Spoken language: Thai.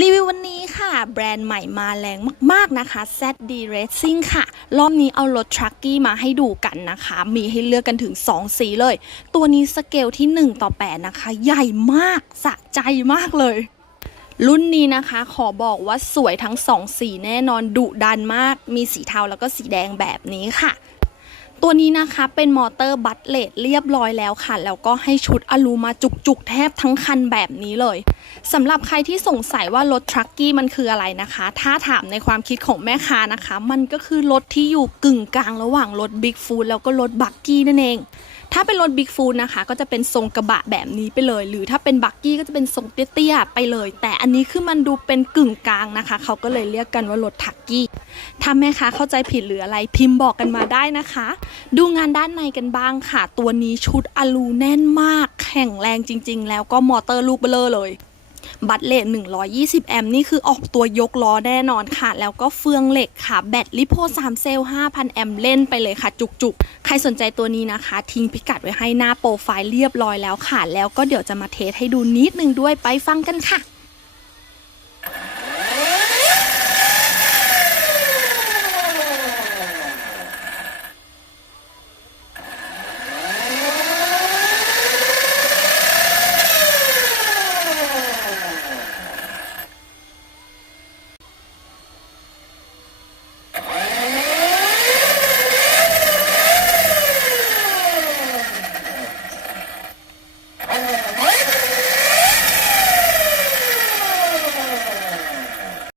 รีวิววันนี้ค่ะ แบรนด์ใหม่มาแรงมากๆนะคะ ZD Racing ค่ะ รอบนี้เอารถทรัคกี้มาให้ดูกันนะคะ มีให้เลือกกันถึง 2 สีเลย ตัวนี้สเกลที่ 1 ต่อ 8 นะคะ ใหญ่มาก สะใจมากเลย รุ่นนี้นะคะ ขอบอกว่าสวยทั้ง 2 สีแน่นอนดุดันมาก มีสีเทาแล้วก็สีแดงแบบนี้ค่ะ ตัวนี้นะคะเป็นมอเตอร์บัตเลตเรียบร้อยแล้วค่ะ แล้วก็ให้ชุดอลูมาจุกๆ แทบทั้งคันแบบนี้เลยสำหรับใครที่สงสัยว่ารถทรัคกี้มันคืออะไรนะคะ ถ้าถามในความคิดของแม่ค้านะคะ มันก็คือรถที่อยู่กึ่งกลางระหว่างรถบิ๊กฟูดแล้วก็รถบักกี้นั่นเอง ถ้าเป็นรถบิ๊กฟูดนะคะ ก็จะเป็นทรงกระบะแบบนี้ไปเลย หรือถ้าเป็นบักกี้ก็จะเป็นทรงเตี้ยๆไปเลย แต่อันนี้คือมันดูเป็นกึ่งกลางนะคะ เขาก็เลยเรียกกันว่ารถทักกี้ ถ้าแม่ค้าเข้าใจผิดหรืออะไรพิมพ์บอกกันมาได้นะคะ ดูงานด้านในกันบ้างค่ะ ตัวนี้ชุดอลูแน่นมาก แข็งแรงจริง ๆ แล้วก็มอเตอร์ลูกเบลอเลยบัตเลท120 แอมป์นี่คือออกตัวยกล้อแน่นอนค่ะ แล้วก็เฟืองเหล็กค่ะ แบตลิโพ3เซลล์ 5,000 แอมป์เล่นไปเลยค่ะ จุกๆ ใครสนใจตัวนี้นะคะ ทิ้งพิกัดไว้ให้หน้าโปรไฟล์เรียบร้อยแล้วค่ะ แล้วก็เดี๋ยวจะมาเทสให้ดูนิดนึงด้วยไปฟังกันค่ะ